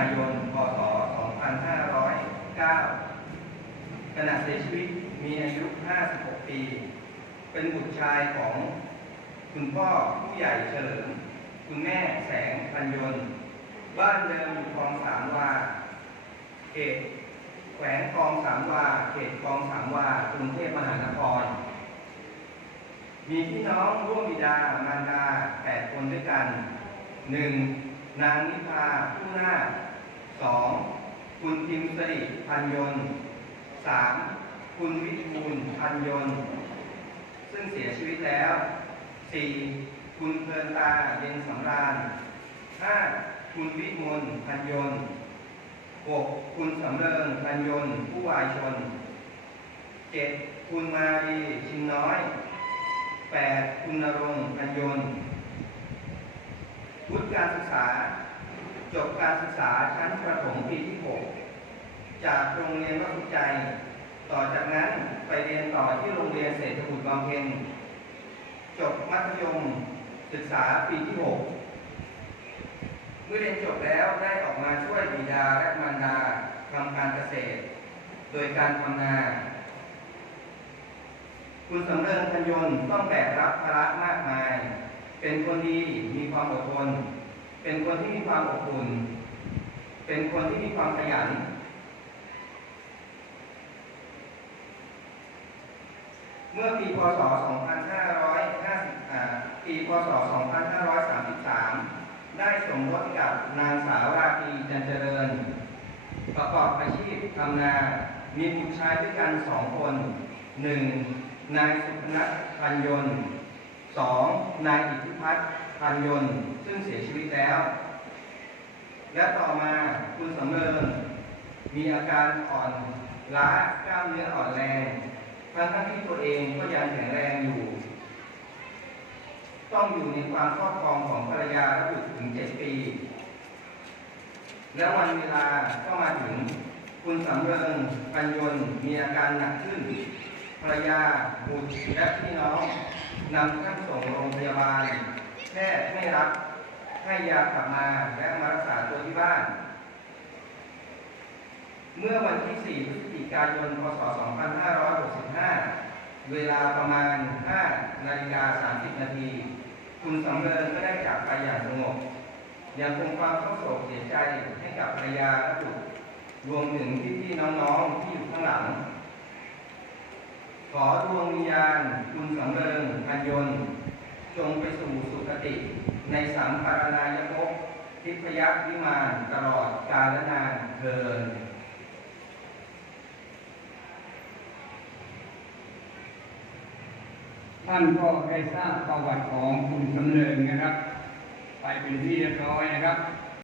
ายน พศ 2509ขณะเสียชีวิตมีอายุ 56 ปี เป็นบุตรชายของคุณพ่อผู้ใหญ่เฉลิม คุณแม่แสงพันยนต์ บ้านเดิมอยู่คลองสามวา เขตแขวงคลองสามวา เขตคลองสามวา กรุงเทพมหานคร มีพี่น้องร่วมบิดามารดาแปดคนด้วยกันหนึ่งนางนิพาผู้นา สองคุณพิมสริพันยนต์สามคุณวิทูลพันยนต์ ซึ่งเสียชีวิตแล้วสี่คุณเพลินตาเย็นสำราญห้าคุณวิมลพันยนต์หกคุณสำเริงพันยนต์ผู้วายชนเจ็ดคุณมารีชินน้อยแปดคุณนรงพันยนต์วุฒิการศึกษา จบการศึกษาชั้นประถมปีที่ 6 จากโรงเรียนวัดสุใจ ต่อจากนั้นไปเรียนต่อที่โรงเรียนเศรษฐบุตรบำเพ็ญจบมัธยมศึกษาปีที่ 6 เมื่อเรียนจบแล้วได้ออกมาช่วยบิดาและมารดาทำการเกษตร โดยการทำนา คุณสำเริงพันยนต้องแบกรับภาระมากมาย เป็นคนดีมีความอดทน เป็นคนที่มีความอบอุ่น เป็นคนที่มีความขยัน เมื่อปีพศ 2550ปีพศ 2533 ได้สมรสกับนางสาวราตรีจันเจริญ ประกอบอาชีพทำนา มีบุตรชายด้วยกันสองคนหนึ่งนายสุพนัทพันยนต์สองนายอิทธิพัฒน์ พันยนต์ซึ่งเสียชีวิตแล้ว และต่อมาคุณสำเริงมีอาการอ่อนล้ากล้ามเนื้ออ่อนแรงทั้งทั้งที่ตัวเองก็ยังแข็งแรงอยู่ ต้องอยู่ในความครอบครองของภรรยาและบุตรถึงเจ็ดปี แล้ววันเวลาก็มาถึงคุณสำเริงปัญยนต์มีอาการหนักขึ้นภรรยาบุตรและพี่น้องนำท่านส่งโรงพยาบาล แพทย์ไม่รับให้ยากลับมาและมารักษาตัวที่บ้าน เมื่อวันที่ 4 พฤศจิกายน พศ 2565 เวลาประมาณ 5 นาฬิกา 30 นาที คุณสำเริงก็ได้จากไปอย่างสงบ ยังคงความเศร้าโศกเสียใจให้กับภรรยาและบุตรรวมถึงพี่ๆน้องๆที่อยู่ข้างหลัง ขอดวงวิญญาณคุณสำเริงพันยนต์ จงไปสู่สุคติ ในสัมปารนายภพทิพยักษ์วิมานตลอดกาลนานเทินท่านก็ได้ทราบประวัติของคุณสำเริงนะครับ ไปเป็นที่เรียบร้อยนะครับ